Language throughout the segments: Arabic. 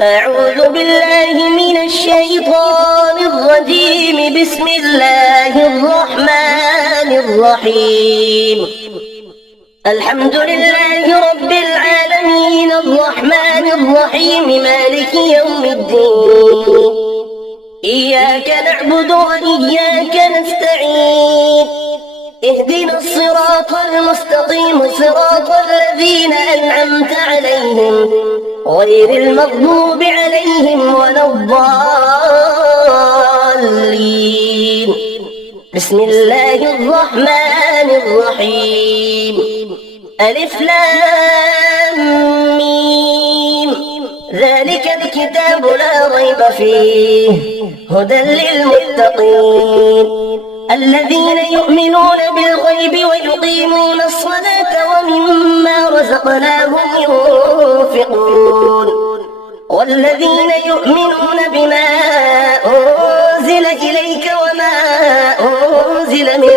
أعوذ بالله من الشيطان الرجيم. بسم الله الرحمن الرحيم. الحمد لله رب العالمين الرحمن الرحيم مالك يوم الدين. إياك نعبد وإياك نستعين. اهدنا الصراط المستقيم صراط الذين أنعمت عليهم غير المغضوب عليهم ولا الضالين. بسم الله الرحمن الرحيم. ألف لام ميم. ذلك الكتاب لا ريب فيه هدى للمتقين الذين يؤمنون بالغيب ويقيمون الصلاة ومما رزقناهم ينفقون والذين يؤمنون بما أنزل إليك وما أنزل من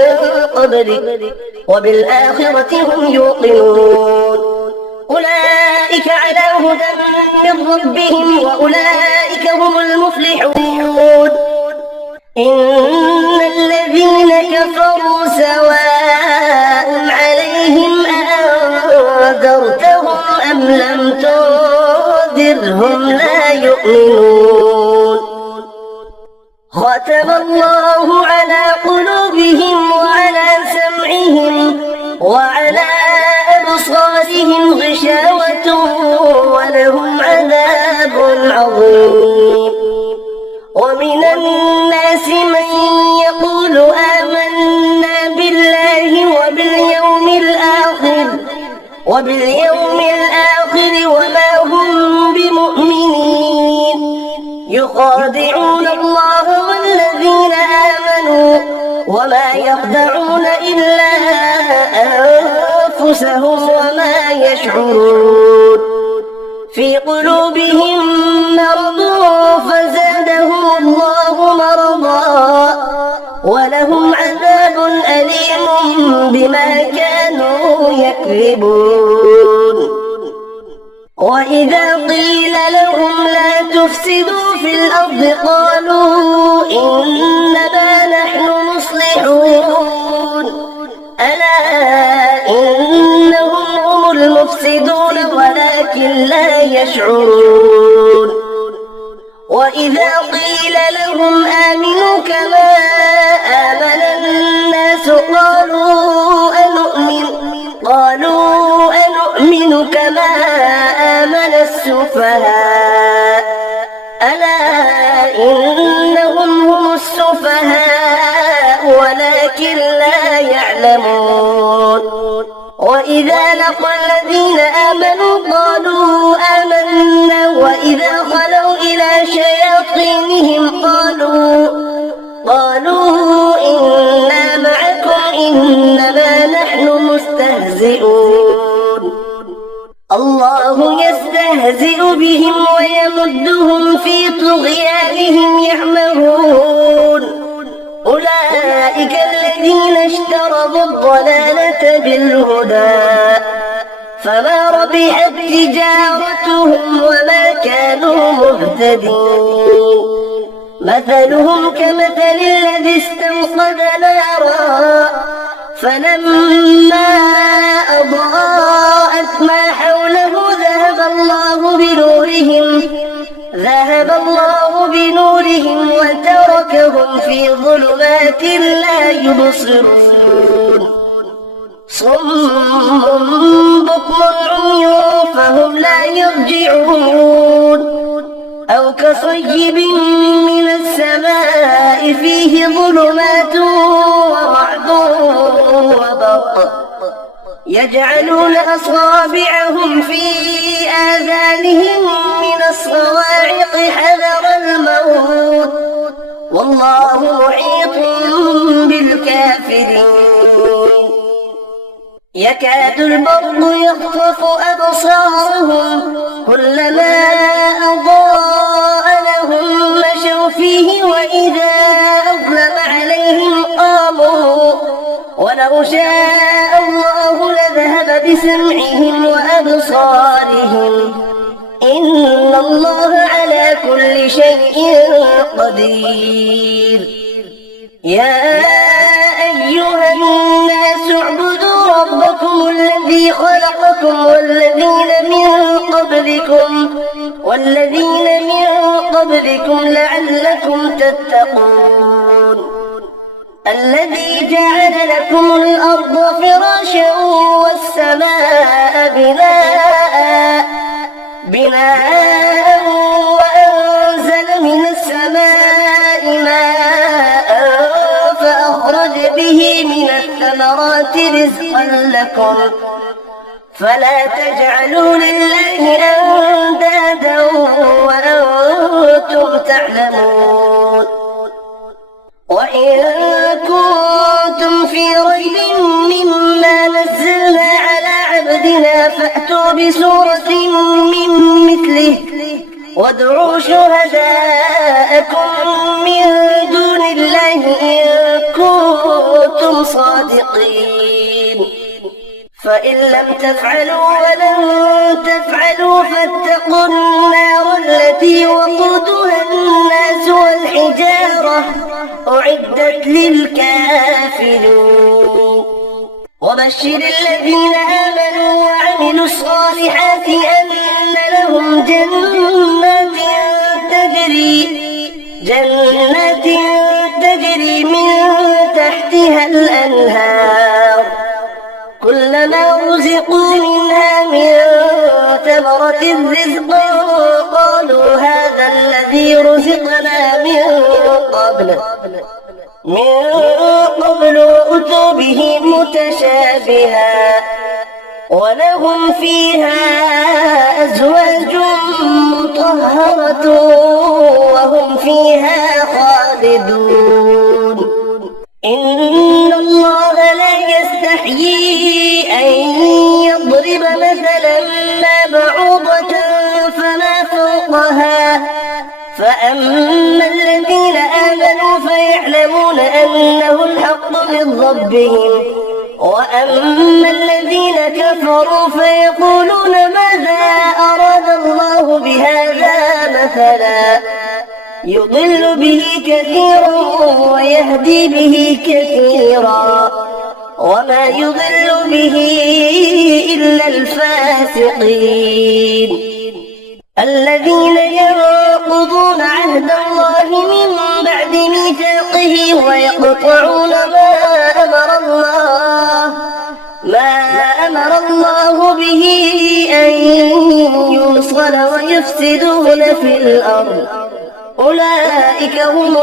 قبلك وبالآخرة هم يوقنون أولئك على هدى من ربهم وأولئك هم المفلحون. إن الذين كفروا سواء عليهم أأنذرتهم أم لم تنذرهم لا يؤمنون. ختم الله على قلوبهم وعلى سمعهم وعلى أبصارهم غشاوة ولهم عذاب عظيم. ومن الناس من يقول آمنا بالله وباليوم الآخر وما هم بمؤمنين. يخادعون الله والذين آمنوا وما يخدعون إلا أنفسهم وما يشعرون. في قلوبهم مرض فزادهم الله مرضا ولهم عذاب أليم بما كانوا يكذبون. وإذا قيل لهم لا تفسدوا في الأرض قالوا إنما نحن مصلحون ألا إنهم هم المفسدون ولكن لا يشعرون. وإذا قيل لهم آمنوا كما آمن الناس قالوا أنؤمن كما آمن السفهاء ألا إنهم هم السفهاء ولكن لا يعلمون. وإذا لقوا الذين آمنوا قالوا آمنا وإذا خلوا إلى شياطينهم قالوا إنا معكم إنما نحن مستهزئون. الله يستهزئ بهم ويمدهم في طغيانهم يعمهون. أولئك الذين اشتروا الضلالة بالهدى فما ربحت تجارتهم وما كانوا مهتدين. مثلهم كمثل الذي استوقد نارا فلما أضاءت ما حوله ذهب الله بنورهم وتركهم في ظلمات لا يبصرون. صم بكم عمي فهم لا يرجعون. أو كصيب من السماء فيه ظلمات ورعد وبرق يجعلون أصابعهم في آذانهم من الصواعق حذر الموت والله محيط بالكافرين. يكاد البرق يخطف أبصارهم كلما أضاء لهم مشوا فيه وإذا أظلم عليهم قاموا ولو شاء الله لذهب بسمعهم وأبصارهم إن الله على كل شيء قدير. يا أيها الناس اعبدوا ربكم الذي خلقكم والذين من قبلكم لعلكم تتقون. الذي جعل لكم الأرض فراشا والسماء بناء وأنزل من السماء ماء فأخرج به من الثمرات رزقا لكم فلا تجعلوا لله أندادا وأنتم تعلمون. وإن كنتم في ريب مما نزلنا على عبدنا فأتوا بسورة من مثله وادعوا شهداءكم من دون الله إن كنتم صادقين. فإن لم تفعلوا ولن تفعلوا فاتقوا النار التي وقودها الناس والحجارة أعدت للكافرين. وبشر الذين آمنوا وعملوا الصالحات أن لهم جنات تجري من تحتها الأنهار كلما رزقوا منها من ثمرة رزقا قالوا هذا الذي رزقنا من قبل وأتوا به متشابها ولهم فيها أزواج مطهرة وهم فيها خالدون. إن الله لا يستحيي أن يضرب مثلا ما بعوضة فما فوقها فأما الذين آمنوا فيعلمون أنه الحق من ربهم وأما الذين كفروا فيقولون ماذا أراد الله بهذا مثلا يضل به كثيرا ويهدي به كثيرا وما يضل به إلا الفاسقين. الذين ينقضون عهد الله من بعد ميثاقه ويقطعون ما أمر الله به أن يوصل ويفسدون في الأرض أولئك هم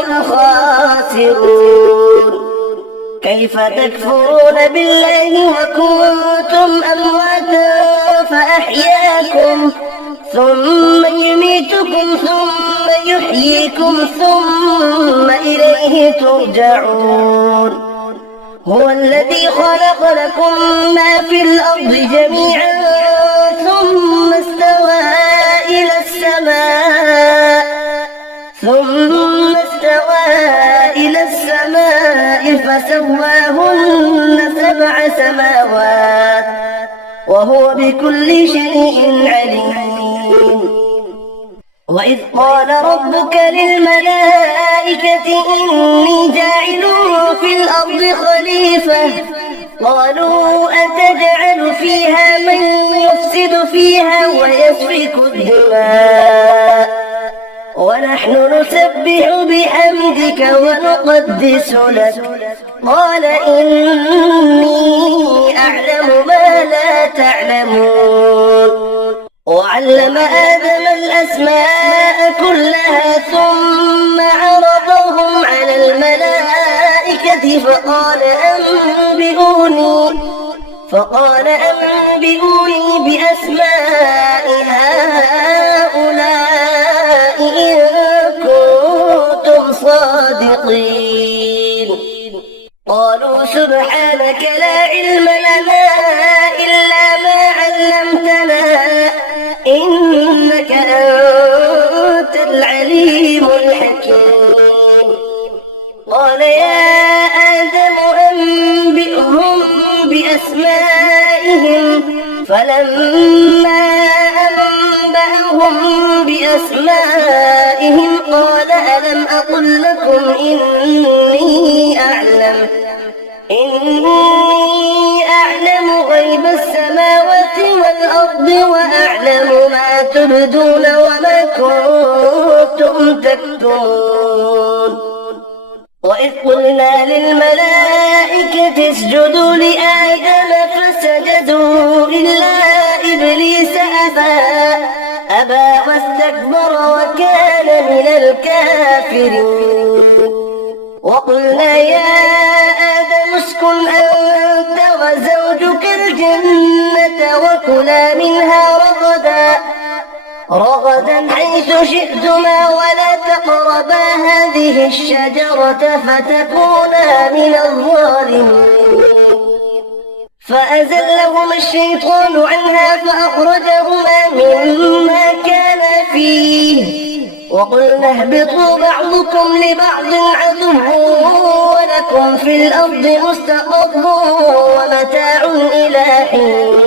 الخاسرون. كيف تكفرون بالله وكنتم أمواتا فأحياكم ثم يميتكم ثم يحييكم ثم إليه ترجعون. هو الذي خلق لكم ما في الأرض جميعا ثم استوى إلى السماء فسواهن 7 سماوات وهو بكل شيء عليم. وإذ قال ربك للملائكة إني جاعل في الأرض خليفة قالوا أتجعل فيها من يفسد فيها ويسفك الدماء ونحن نسبح بحمدك ونقدس لك قال إني أعلم ما لا تعلمون. وعلم آدم الأسماء كلها ثم عرضهم على الملائكة فقال أنبئوني بأسماء هؤلاء إن كنتم صادقين. قالوا سبحانك لا علم لنا إلا ما علمتنا إنك أنت العليم الحكيم. قال يا آدم أنبئهم بأسمائهم فلما أنبأهم بأسمائهم بأسمائهم قال ألم أقل لكم إني أعلم غيب السماوات والأرض وأعلم ما تبدون وما كنتم تكتمون وإذ قلنا للملائكة اسجدوا لآدم فسجدوا إلا إبليس أبى واستكبر وكان من الكافرين وقلنا يا آدم اسكن أنت وزوجك الجنة وكلا منها رغدا حيث شئتما ولا تقربا هذه الشجرة فتكونا من الظالمين فأزلهما الشيطان عنها فأخرجهما مما كان فيه وقلنا اهبطوا بعضكم لبعض عدو ولكم في الأرض مستقر ومتاع إلى حين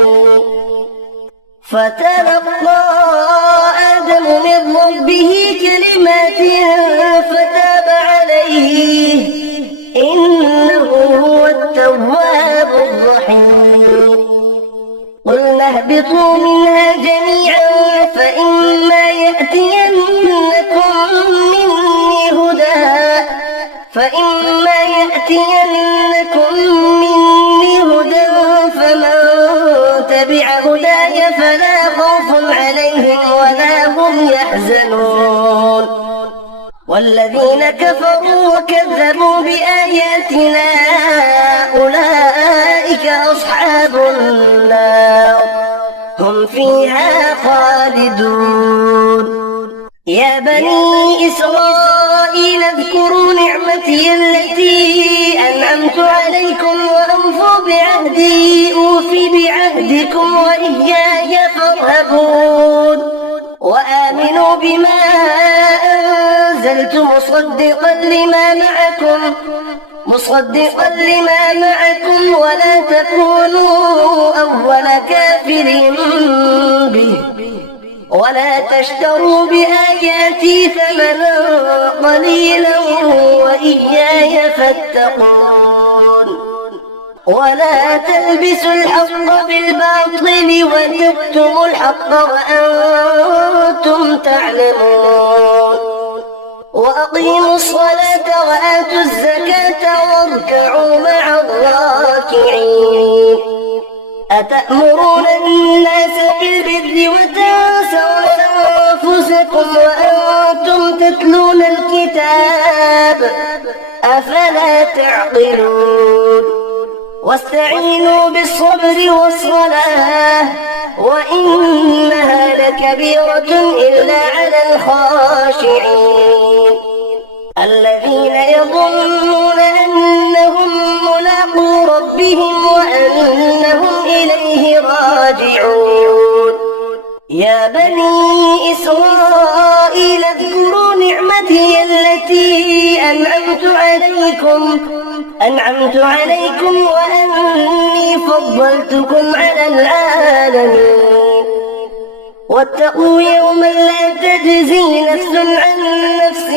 فتلقى آدم من ربه كلمات فتاب عليه إنه هو التواب الرحيم قلنا اهبطوا منها جميعا فإما يأتينكم مني هدى فمن تبع هداي فلا خوف عليهم ولا هم يحزنون والذين كفروا وكذبوا بآياتنا أولئك أصحاب النار هم فيها خالدون يا بني إسرائيل اذكروا نعمتي التي أنعمت عليكم وأوفوا بعهدي أوف بعهدكم وإياي فارهبون وآمنوا بما أنزلت مصدقا لما معكم ولا تكونوا أول كافر به ولا تشتروا بآياتي ثمنا قليلا وإياي فاتقون ولا تلبسوا الحق بالباطل وتكتموا الحق وأنتم تعلمون وأقيموا الصلاة وآتوا الزكاة واركعوا مع الراكعين أتأمرون الناس بالبر وتنسون أنفسكم وأنتم تتلون الكتاب أفلا تعقلون واستعينوا بالصبر والصلاة وإنها لكبيرة إلا على الخاشعين الذين يظنون أنهم ملاقو ربهم وأنهم إليه راجعون يا بني إسرائيل اذكروا نعمتي التي أنعمت عليكم وأني فضلتكم على العالمين واتقوا يوما لا تجزي نفس عن نفس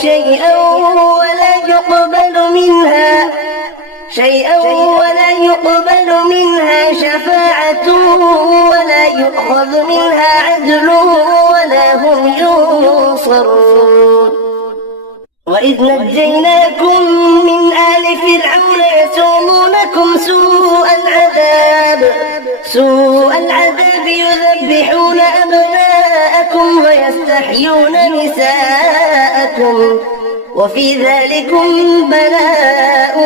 شيئا ولا يقبل منها شفاعة ولا يؤخذ منها عدل ولا هم ينصرون وإذ نجيناكم من آل فرعون يسومونكم سوء العذاب يذبحون أبناءكم ويستحيون نساءكم وفي ذلكم بلاء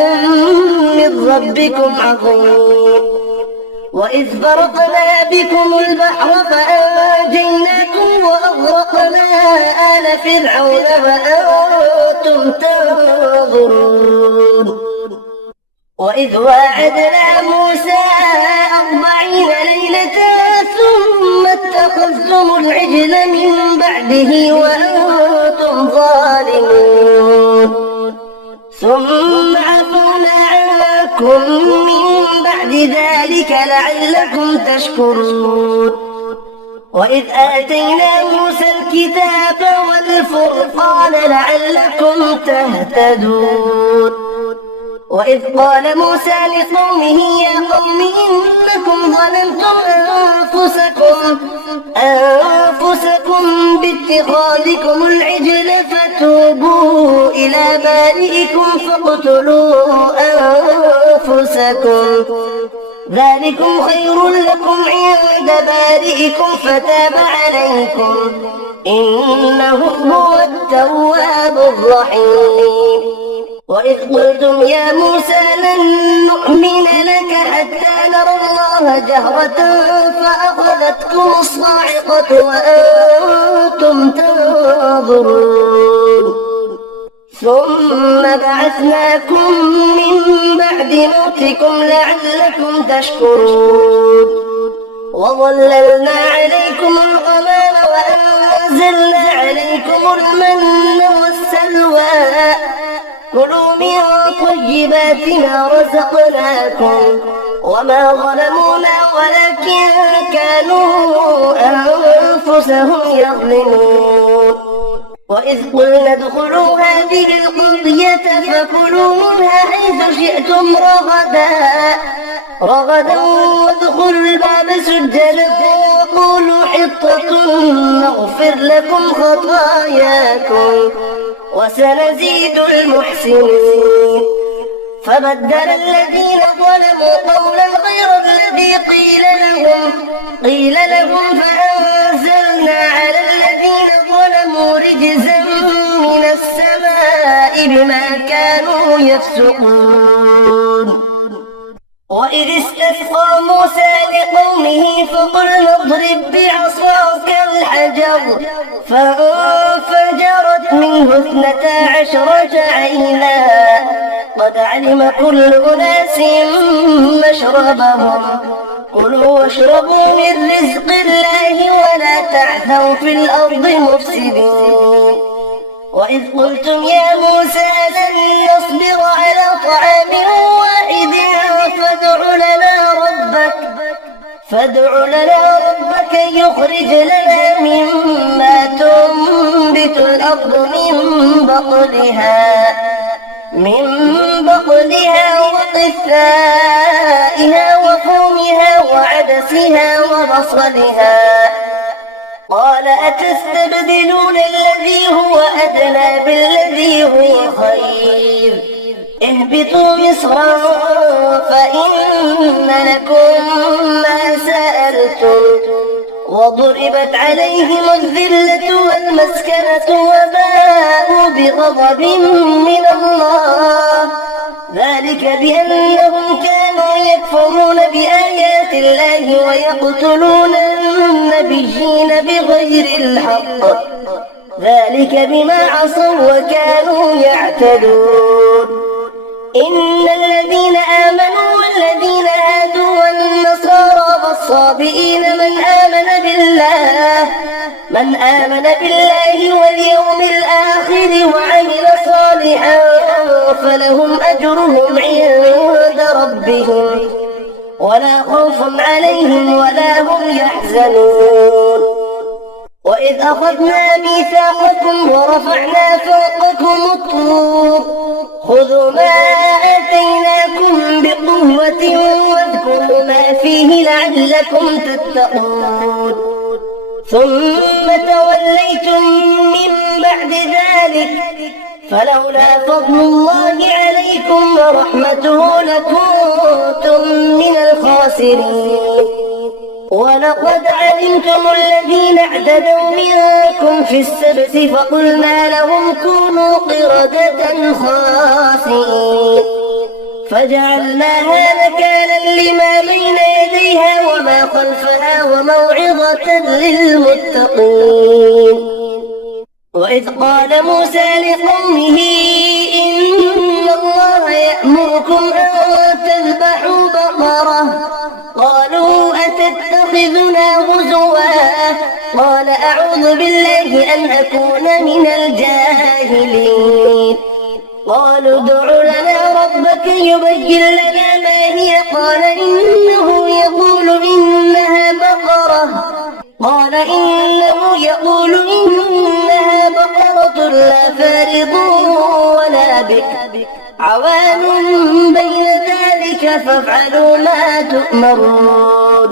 من ربكم عظيم وإذ فرقنا بكم البحر فأنجيناكم وأغرقنا آل فرعون وأنتم تنظرون وإذ واعدنا موسى 40 ليلة ثم اتخذتم العجل من بعده وأنتم ظالمون ثم عفونا عنكم من بعد ذلك لعلكم تشكرون وإذ آتينا موسى الكتاب والفرقان لعلكم تهتدون وإذ قال موسى لقومه يا قوم إنكم ظلمتم أنفسكم باتخاذكم العجل فتوبوا إلى بارئكم فاقتلوا أنفسكم ذلكم خير لكم عند بارئكم فتاب عليكم إنه هو التواب الرحيم وإذ قلتم يا موسى لن نؤمن لك حتى نرى الله جهرة فأخذتكم الصاعقة وأنتم تنظرون ثم بعثناكم من بعد موتكم لعلكم تشكرون وظللنا عليكم الغمام وأنزلنا عليكم المن والسلوى كلوا من طيبات ما رزقناكم وما ظلمونا ولكن كانوا أنفسهم يظلمون وإذ قلنا ادخلوا هذه القرية فكلوا منها حيث شئتم رغدا وادخلوا الباب سجدا وقولوا حطة نغفر لكم خطاياكم وسنزيد المحسنين فبدل الذين ظلموا قولا غير الذي قيل لهم فأنزلنا على الذين ظلموا رجزا من السماء بما كانوا يفسقون وإذ استسقى موسى لقومه فقلنا اضرب بعصاك الحجر فانفجرت منه 12 عينا قد علم كل أناس مشربهم كلوا واشربوا من رزق الله ولا تعثوا في الأرض مفسدين وإذ قلتم يا موسى لن نصبر على طعام واحد فادع لنا ربك يخرج لنا مما تنبت الأرض من بقلها وقثائها وفومها وعدسها وبصلها قال أتستبدلون الذي هو أدنى بالذي هو خير اهبطوا مصرا فإن لكم ما سألتم وضربت عليهم الذلة والمسكنة وباءوا بغضب من الله ذلك بأنهم كانوا يكفرون بآيات الله ويقتلون النبيين بغير الحق ذلك بما عصوا وكانوا يعتدون إن الذين آمنوا والذين هادوا والنصارى والصابئين من آمن بالله واليوم الآخر وعمل صالحا فلهم أجرهم عند ربهم ولا خوف عليهم ولا هم يحزنون وإذ أخذنا ميثاقكم ورفعنا فوقكم الطور خذوا ما آتيناكم بقوة واذكروا ما فيه لعلكم تتقون ثم توليتم من بعد ذلك فلولا فضل الله عليكم ورحمته لكنتم من الخاسرين ولقد علمتم الذين اعتدوا منكم في السبت فقلنا لهم كونوا قردة خاسئين فجعلناها نكالا لما بين يديها وما خلفها وموعظة للمتقين وإذ قال موسى لقومه إن الله يأمركم أن تذبحوا بقرة قالوا أتتخذنا هزوا قال أعوذ بالله أن أكون من الجاهلين قالوا ادع لنا ربك يبين لنا ما هي قال إنه يقول إنها بقرة قال إنه يقول إنها بقرة لا فارض ولا بكر عوان بين ذلك فافعلوا ما تؤمرون.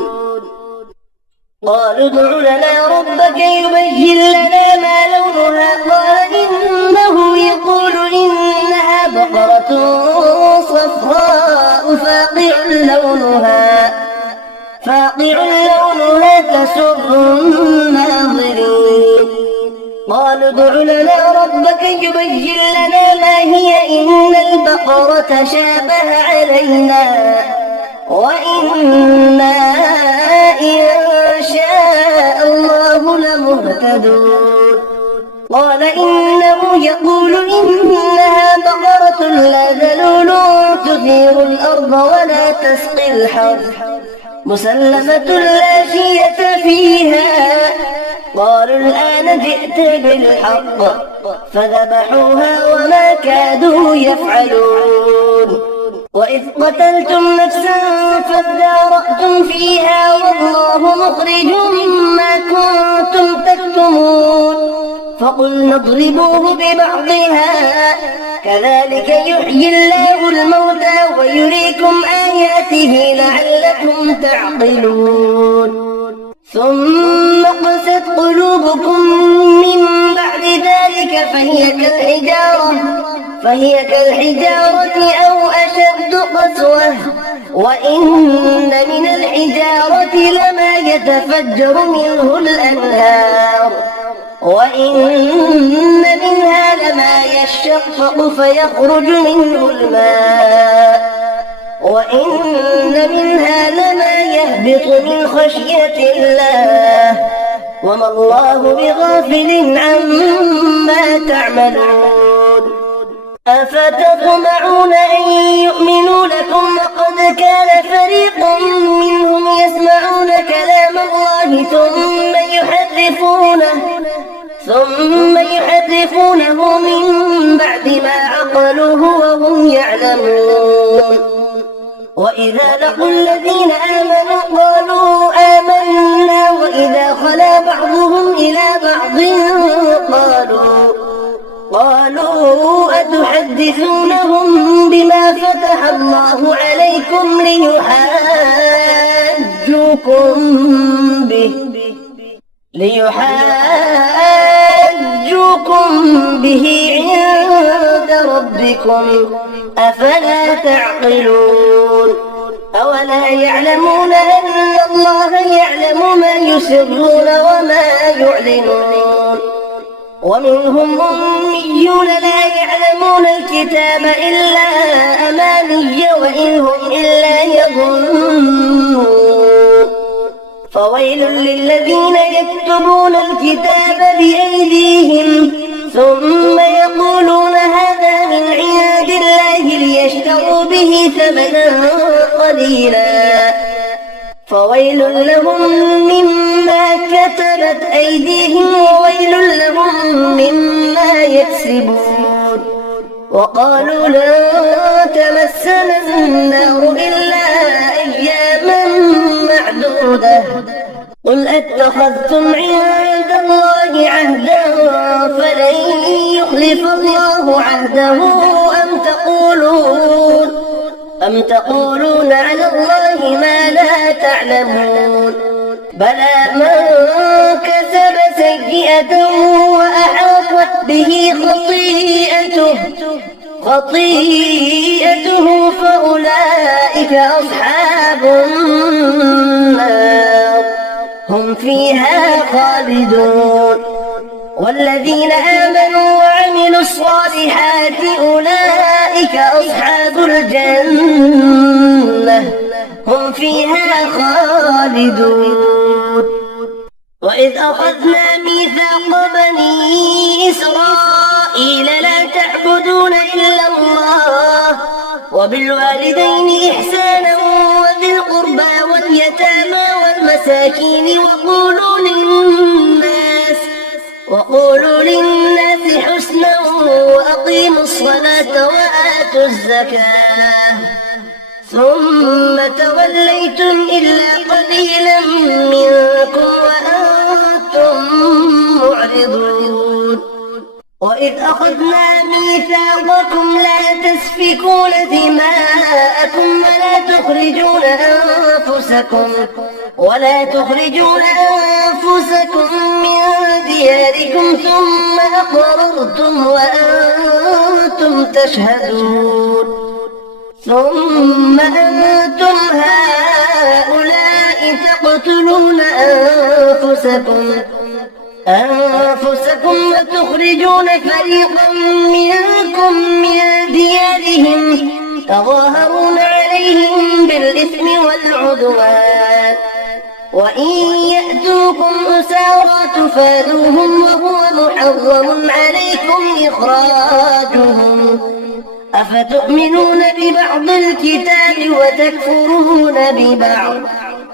قالوا ادع لنا ربك يبين لنا ما لونها قال إنه يقول إنها بقرة صفراء فاقع لونها تسر الناظرين. قالوا ادع لنا ربك يبين لنا ما هي إن البقرة شابه علينا وإنا إن شاء الله لمهتدون. قال إنه يقول إنها بقرة لا ذلول تثير الأرض ولا تسقي الحرث مسلمة لا شية فيها. قالوا الآن جئت بالحق فذبحوها وما كادوا يفعلون. وإذ قتلتم نفسا فادارأتم فيها والله مخرج ما كنتم تكتمون. فقلنا اضربوه ببعضها كذلك يحيي الله الموتى ويريكم آياته لعلكم تعقلون. ثم قست قلوبكم من بعد ذلك فهي كالحجارة أو أشد قسوة. وإن من الحجارة لما يتفجر منه الأنهار وإن منها لما يشقق فيخرج منه الماء وإن منها لما يهبط من خشية الله وما الله بغافل عما تعملون. أفتطمعون أن يؤمنوا لكم وقد كان فريق منهم يسمعون كلام الله ثم يحرفونه من بعد ما عقلوه وهم يعلمون. وإذا لقوا الذين آمنوا قالوا آمنا وإذا خلا بعضهم إلى بعض قالوا أتحدثونهم بما فتح الله عليكم ليحاجوكم به عند ربكم أفلا تعقلون. أولا يعلمون أن الله يعلم ما يسرون وما يعلنون. ومنهم أميون لا يعلمون الكتاب إلا أماني وإن هم إلا يظنون. فويل للذين يكتبون الكتاب بأيديهم ثم يقولون هذا من عند الله ليشتروا به ثمنا قليلا فويل لهم مما كتبت أيديهم وويل لهم مما يكسبون. وقالوا لن تمسنا النار إلا أياما معدودة قل أتخذتم عند الله عهدا فلن يخلف الله عهده أم تقولون على الله ما لا تعلمون. بلى من كسب سيئة وأحاطت به خطيئته فأولئك أصحاب النار هم فيها خالدون. والذين آمنوا وعملوا الصالحات أولئك أصحاب الجنة هم فيها خالدون. وإذ أخذنا ميثاق بني إسرائيل لا تعبدون إلا الله وبالوالدين إحسانا وذي القربى واليتامى والمساكين وقولوا للناس حسنا وأقيموا الصلاة وآتوا الزكاة ثم توليتم إلا قليلا منكم وإذ أخذنا ميثاقكم لا تسفكون دماءكم ولا تخرجون أنفسكم من دياركم ثم أقررتم وأنتم تشهدون ثم أنتم هؤلاء تقتلون أنفسكم وتخرجون فريقا منكم من ديارهم تظاهرون عليهم بالإثم والعدوان وإن يأتوكم أسارى تفادوهم وهو محرم عليكم إخراجهم أفتؤمنون ببعض الكتاب وتكفرون ببعض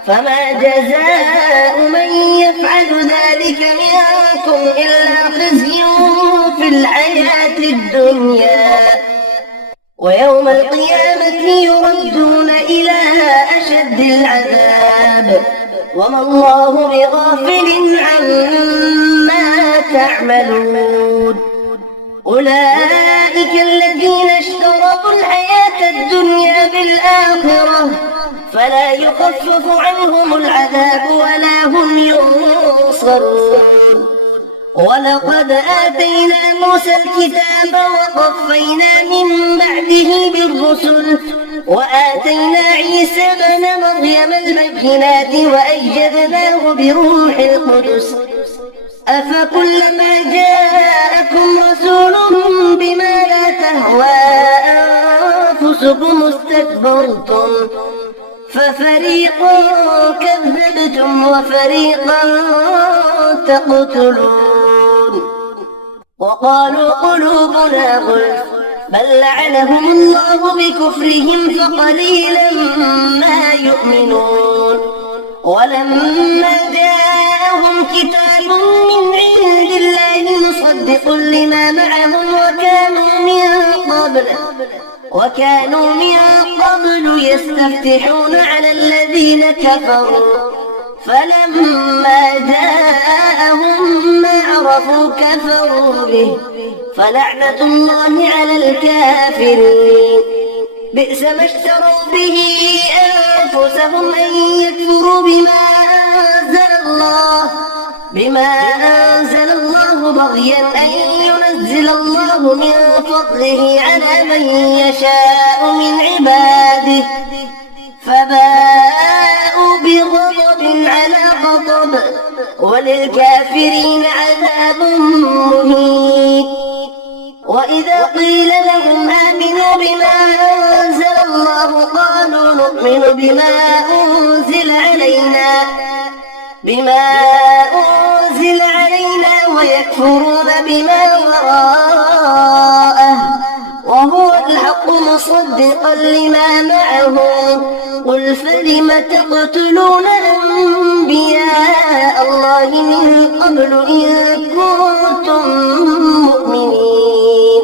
فما جزاء من يفعل ذلك منكم إلا خزي في الحياة الدنيا ويوم القيامة يردون إلى أشد العذاب وما الله بغافل عما تعملون أولئك الذين اشتروا الحياة الدنيا بالآخرة فلا يخفف عنهم العذاب ولا هم ينصرون ولقد آتينا موسى الكتاب وقفينا من بعده بالرسل وآتينا عيسى بن مريم البينات وأيدناه بروح القدس أفكلما جاءكم رسول بما لا تهوى أنفسكم استكبرتم ففريقا كذبتم وفريقا تقتلون وقالوا قلوبنا غلف بل لعنهم الله بكفرهم فقليلا ما يؤمنون ولما جاءهم كتاب من عند الله مصدق لما معهم وكانوا من قبل يستفتحون على الذين كفروا فلما جاءهم ما عرفوا كفروا به فلعنة الله على الكافرين بئس ما اشتروا به أنفسهم أن يكفروا بما أنزل الله بغيا أن ينزل الله من فضله على من يشاء من عباده فباءوا بغضب على غضب وللكافرين عذاب مهين وإذا قيل لهم آمنوا بما أنزل الله قالوا نؤمن بما أنزل علينا ويكفرون بما وراءه وهو الحق مصدقا لما معهم قل فلم تقتلون أنبياء الله من قبل إن كنتم مؤمنين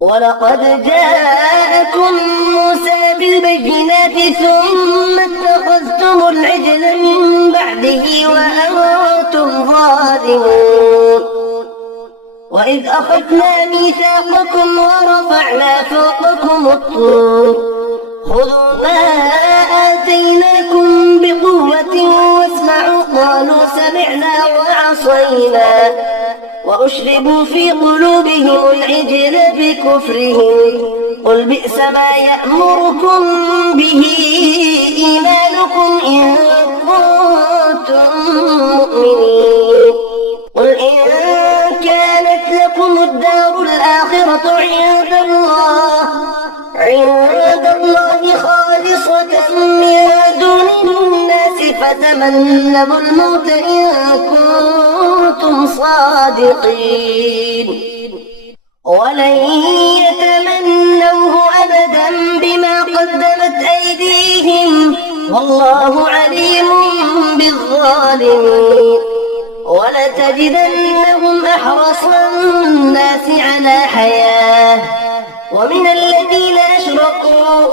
ولقد جاءكم موسى بالبينات ثم اتخذتم العجل من بعده وأنتم ظالمون وإذ أخذنا ميثاقكم ورفعنا فوقكم الطور خذوا ما آتيناكم بقوة واسمعوا قالوا سمعنا وعصينا وأشربوا في قلوبهم العجل بكفرهم قل بئس ما يأمركم به إيمانكم إن كنتم مؤمنين قل إن كانت لكم الدار الآخرة عند الله خالصة من دون الناس فتمنوا الموت إن كنتم صادقين ولن يتمنوه أبدا بما قدمت أيديهم والله عليم بالظالمين ولتجدنهم أحرص الناس على حياة ومن الذين أشركوا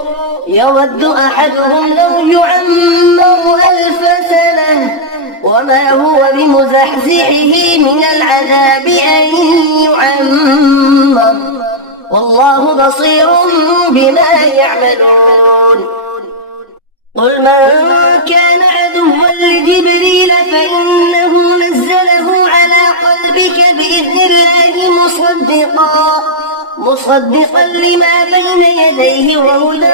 يود أحدهم لو يعمر 1000 سنة وما هو بمزحزحه من العذاب أن يعمر بصير بما يعملون قل من كان عدوا لجبريل فإنه نزله على قلبك بإذن الله مصدقا لما بين يديه وهدى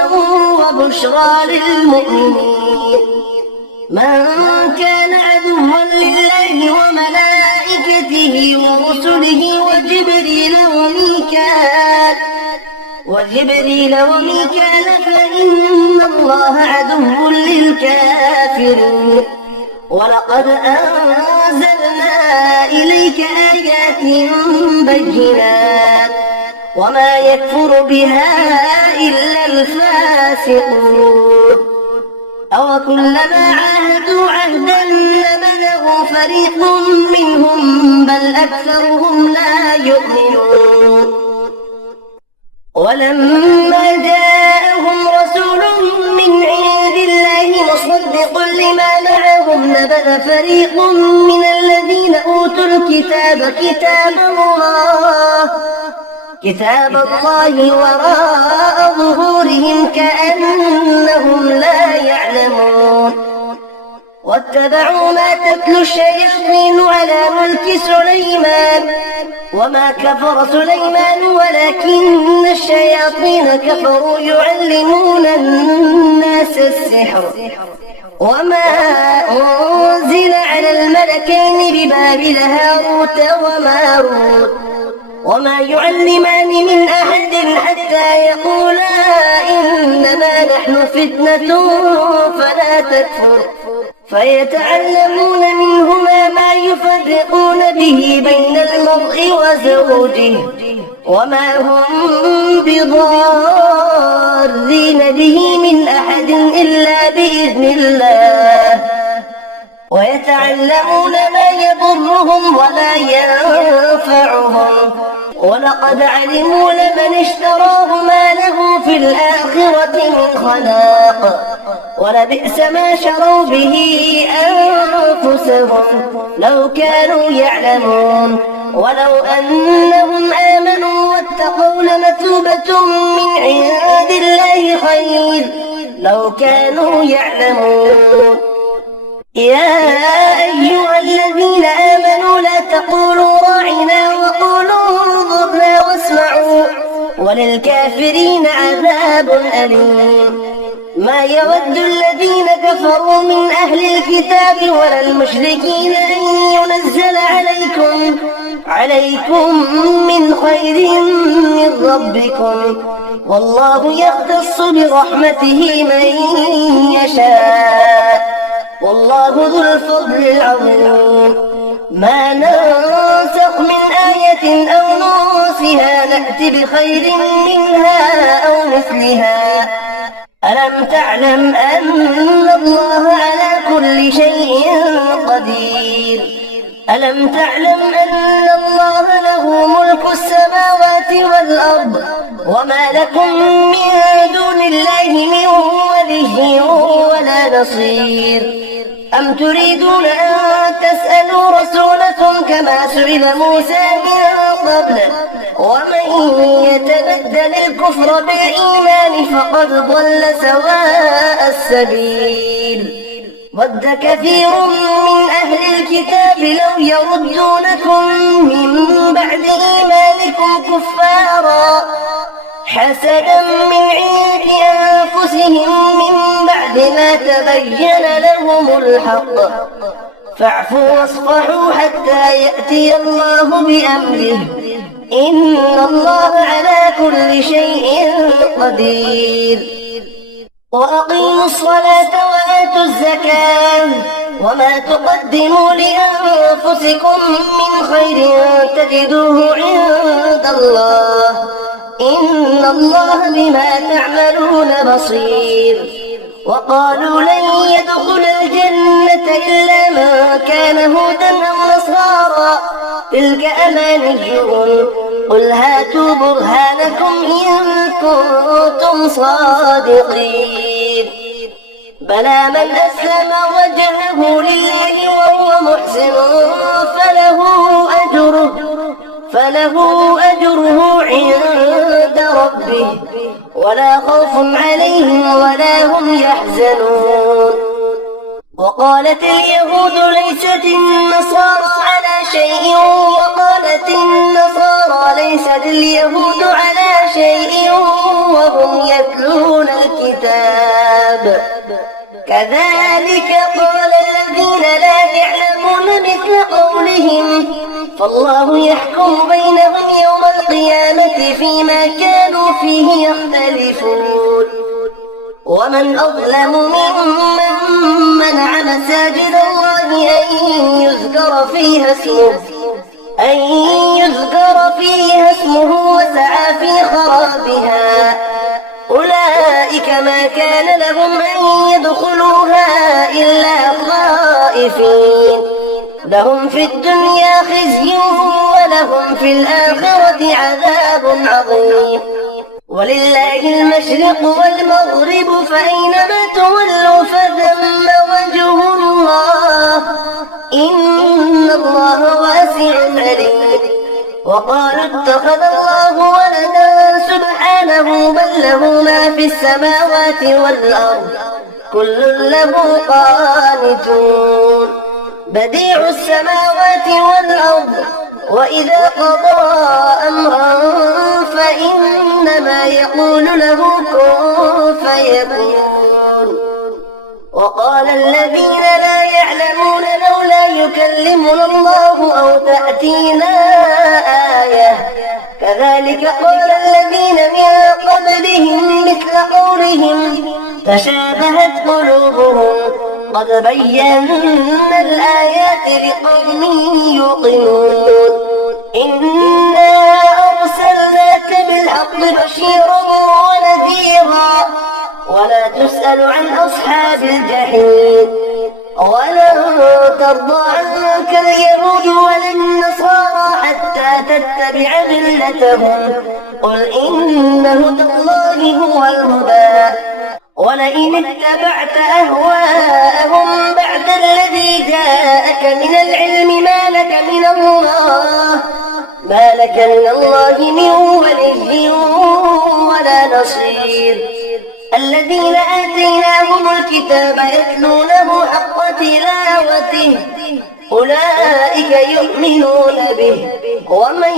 وبشرى للمؤمنين من كان عدوا لله وملائكته ورسله وجبريل وميكال فإن الله عدو للكافرين ولقد أنزلنا إليك آيات بينات وما يكفر بها إلا الفاسقون أوكلما عاهدوا عهدا نبذه فريق منهم بل أكثرهم لا يؤمنون ولما جاءهم رسول من عند الله مصدق لما معهم نبذ فريق من الذين أوتوا الكتاب كتاب الله وراء ظهورهم كأنهم لا يعلمون واتبعوا ما تتلو الشياطين على ملك سليمان وما كفر سليمان ولكن الشياطين كفروا يعلمون الناس السحر وما أنزل على الملكين ببابل هاروت وماروت وما يعلمان من أحد حتى يقولا إنما نحن فتنة فلا تكفر فيتعلمون منهما ما يفرقون به بين المرء وزوجه وما هم بضارين به من أحد إلا بإذن الله ويتعلمون ما يضرهم ولا ينفعهم ولقد علموا لمن اشتراه ما له في الآخرة من خلاق ولبئس ما شروا به أنفسهم لو كانوا يعلمون ولو أنهم آمنوا واتقوا لمثوبة من عند الله خير لو كانوا يعلمون يا أيها الذين آمنوا لا تقولوا راعنا وقولوا انظرنا واسمعوا وللكافرين عذاب أليم ما يود الذين كفروا من أهل الكتاب ولا المشركين أن ينزل عليكم من خير من ربكم والله يختص برحمته من يشاء والله ذو الفضل العظيم ما ننسخ من آية أو ننسها نأت بخير منها أو مثلها ألم تعلم أن الله على كل شيء قدير ألم تعلم أن الله له ملك السماوات والأرض وما لكم من دون الله من ولي ولا نصير أم تريدون أن تسألوا رسولكم كما سئل موسى من قبل ومن يتبدل الكفر بالإيمان فقد ضل سواء السبيل ود كثير من أهل الكتاب لو يردونكم من بعد إيمانكم كفارا حسدا من عند أنفسهم من بعد ما تبين لهم الحق فاعفوا واصفحوا حتى يأتي الله بأمره إن الله على كل شيء قدير وأقيموا الصلاة وآتوا الزكاة وما تقدموا لأنفسكم من خير تجدوه عند الله إن الله بما تعملون بصير وقالوا لن يدخل الجنة إلا من كان هودا أو نصارى تلك أمانيهم قل هاتوا برهانكم إن كنتم صادقين بلى من أسلم وجهه لله وهو محسن فله أجره عند عند ربه ولا خوف عليهم ولا هم يحزنون. وقالت اليهود ليست النصارى على شيء وقالت النصارى ليست اليهود على شيء وهم يتلون الكتاب. كذلك قال الذين لا يعلمون مثل قولهم فالله يحكم بينهم يوم القيامة فيما كانوا فيه يختلفون. ومن أظلم ممن منع مساجد الله أن يذكر فيها اسمه وسعى في خرابها. أولئك ما كان لهم أن يدخلوها إلا خائفين. لهم في الدنيا خزي ولهم في الآخرة عذاب عظيم. ولله المشرق والمغرب فأينما تولوا فثم وجه الله إن الله واسع عليم. وقالوا اتخذ الله ولدا سبحانه بل له ما في السماوات والأرض كل له قانتون. بديع السماوات والأرض وإذا قضى أمرا فإنما يقول له كن فيكون. وقال الذين لا يعلمون لولا يكلمنا الله أو تأتينا آية كذلك قال الذين من قبلهم مثل قولهم تشابهت قلوبهم قد بينا الآيات لقوم يوقنون. إنا أرسلناك بالحق بشيرا ونذيرا ولا تسأل عن أصحاب الجحيم. ولن ترضى عنك اليهود ولا النصارى حتى تتبع ملتهم قل إن هدى الله هو الهدى ولئن اتبعت أهواءهم بعد الذي جاءك من العلم ما لك من الله من ولي ولا نصير. الذين آتيناهم الكتاب يتلونه حق تلاوته أولئك يؤمنون به ومن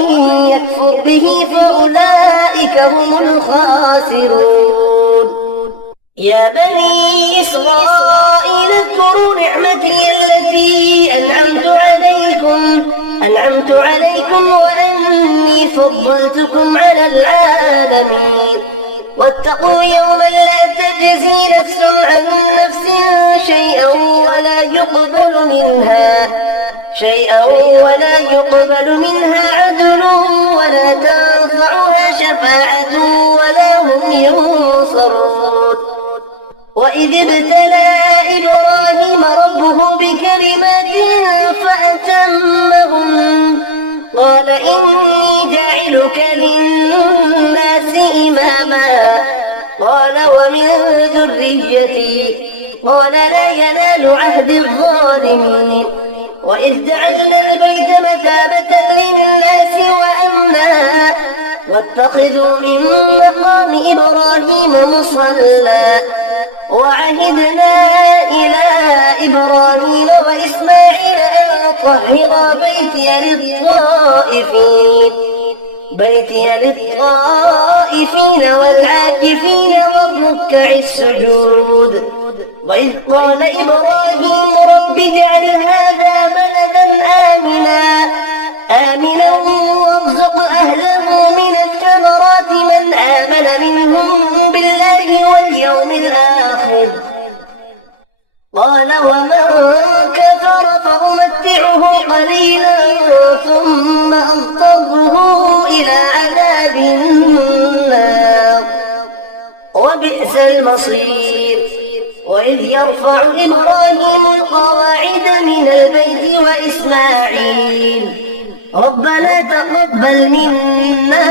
يكفر به فأولئك هم الخاسرون. يا بني إسرائيل اذكروا نعمتي التي أنعمت عليكم وأني فضلتكم على العالمين. واتقوا يوما لا تجزي نفس عن نفس شيئا ولا يقبل منها عدل ولا تنفعها شفاعة ولا هم ينصرون. وإذ ابتلى إبراهيم ربه بكلمات فأتمهن قال إني جاعلك للناس إماما قال ومن ذريتي قال لا ينال عهد الظالمين. وإذ جعلنا البيت مثابة للناس وأمنا واتخذوا من مقام إبراهيم مصلى وعهدنا إلى إبراهيم وإسماعيل أن طهر بيتي للطائفين والعاكفين والركع السجود. وإذ قال إبراهيم رب اجعل هذا بلدا آمنا وارزق أهله من الثمرات من آمن منهم بالله واليوم الآخر قال ومن كفر فأمتعه قليلا ثم أضطره إلى عذاب النار وبئس المصير. وإذ يرفع إبراهيم القواعد من البيت وإسماعيل ربنا تقبل منا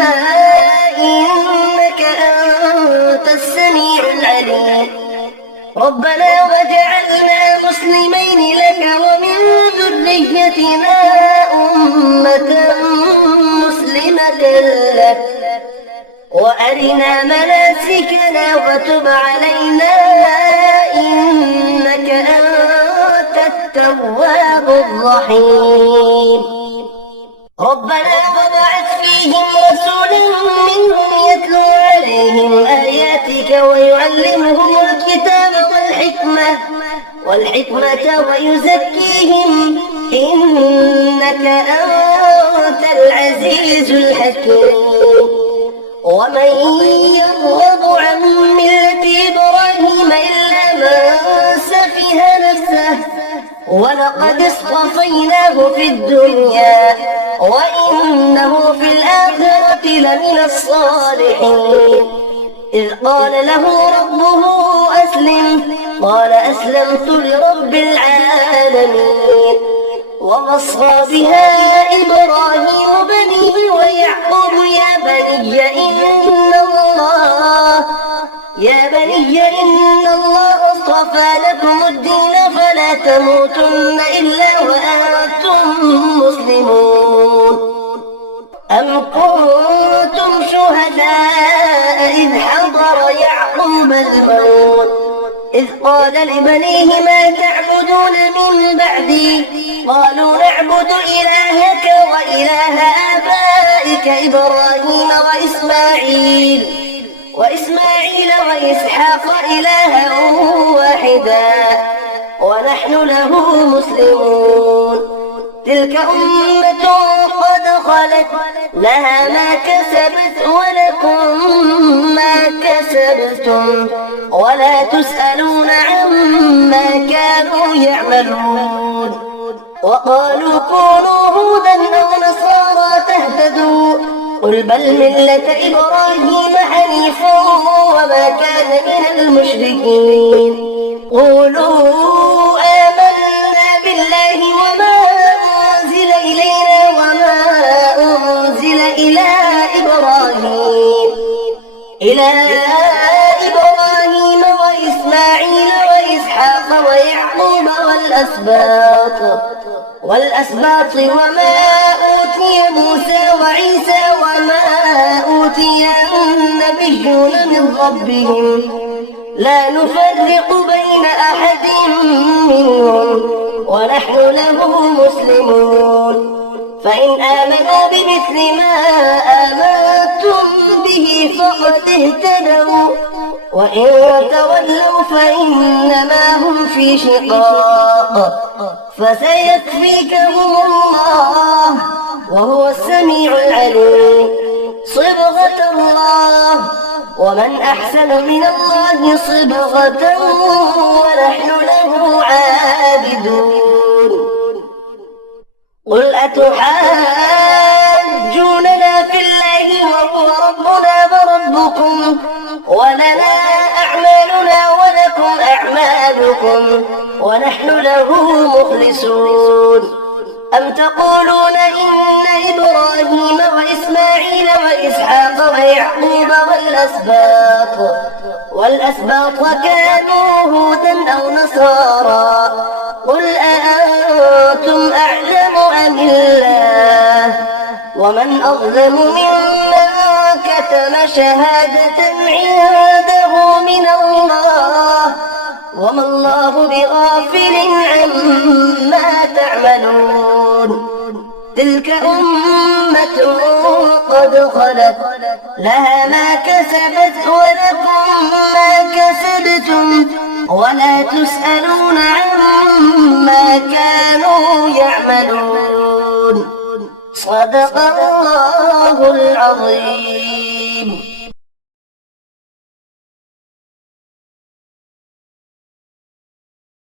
إنك أنت السميع العليم ربنا وجعلنا مسلمين لك ومن ذريتنا أمة مسلمة لك وأرنا مناسكنا وتب علينا إنك أنت التواب الرحيم. ربنا وابعث فيهم رسولا منهم يتلو عليهم آياتك ويعلمهم الكتاب والحكمة ويزكيهم إنك أنت العزيز الحكيم. ومن يرغب عن ملة إبراهيم إلا من سفه نفسه ولقد اصطفيناه في الدنيا وإنه في الآخرة لمن الصالحين. إذ قال له ربه أسلم قال أسلمت لرب العالمين. ووصى بها إبراهيم بنيه ويعقوب يا بني إن الله اصطفى لكم الدين فلا تموتن إلا وأنتم مسلمون. أم كنتم شهداء إذ حضر يعقوب الموت إذ قال لبنيه ما تعبدون من بعدي قالوا نعبد إلهك وإله آبائك إبراهيم وإسماعيل وإسحاق إلها واحدا ونحن له مسلمون. تلك أمة قد خلت لها ما كسبت ولكم ما كسبتم ولا تسألون عما كانوا يعملون. وقالوا كونوا هودا أو نصارى تهتدوا قل بل ملة إبراهيم حنيفا وما كان من المشركين. قولوا آمنا بالله وما أنزل إلينا وما أنزل إلى إبراهيم وإسماعيل وإسحاق ويعقوب والأسباط وما أوتي موسى وعيسى وما أوتي النبيون من ربهم لا نفرق بين أحد منهم ونحن له مسلمون. فإن آمنوا بمثل ما آمنتم به فقد اهتدوا وإن تولوا فإنما هم في شقاق فسيكفيكهم الله وهو السميع العليم. صبغة الله ومن أحسن من الله صبغة ونحن له عابدون. قل أتحاجوننا في الله وهو ربنا وربكم ولنا أعمالنا ولكم أعمالكم ونحن له مخلصون. أم تقولون إن إبراهيم وإسماعيل وإسحاق ويعقوب والأسباط كانوا هودا أو نصارى قل أأنتم أعلم أم الله ومن أظلم ممن كتم شهادة عنده من الله وما الله بغافل عما تعملون. تلك أمة قد خلت لها ما كسبت ولكم ما كسبتم ولا تسألون عما كانوا يعملون. صدق الله العظيم.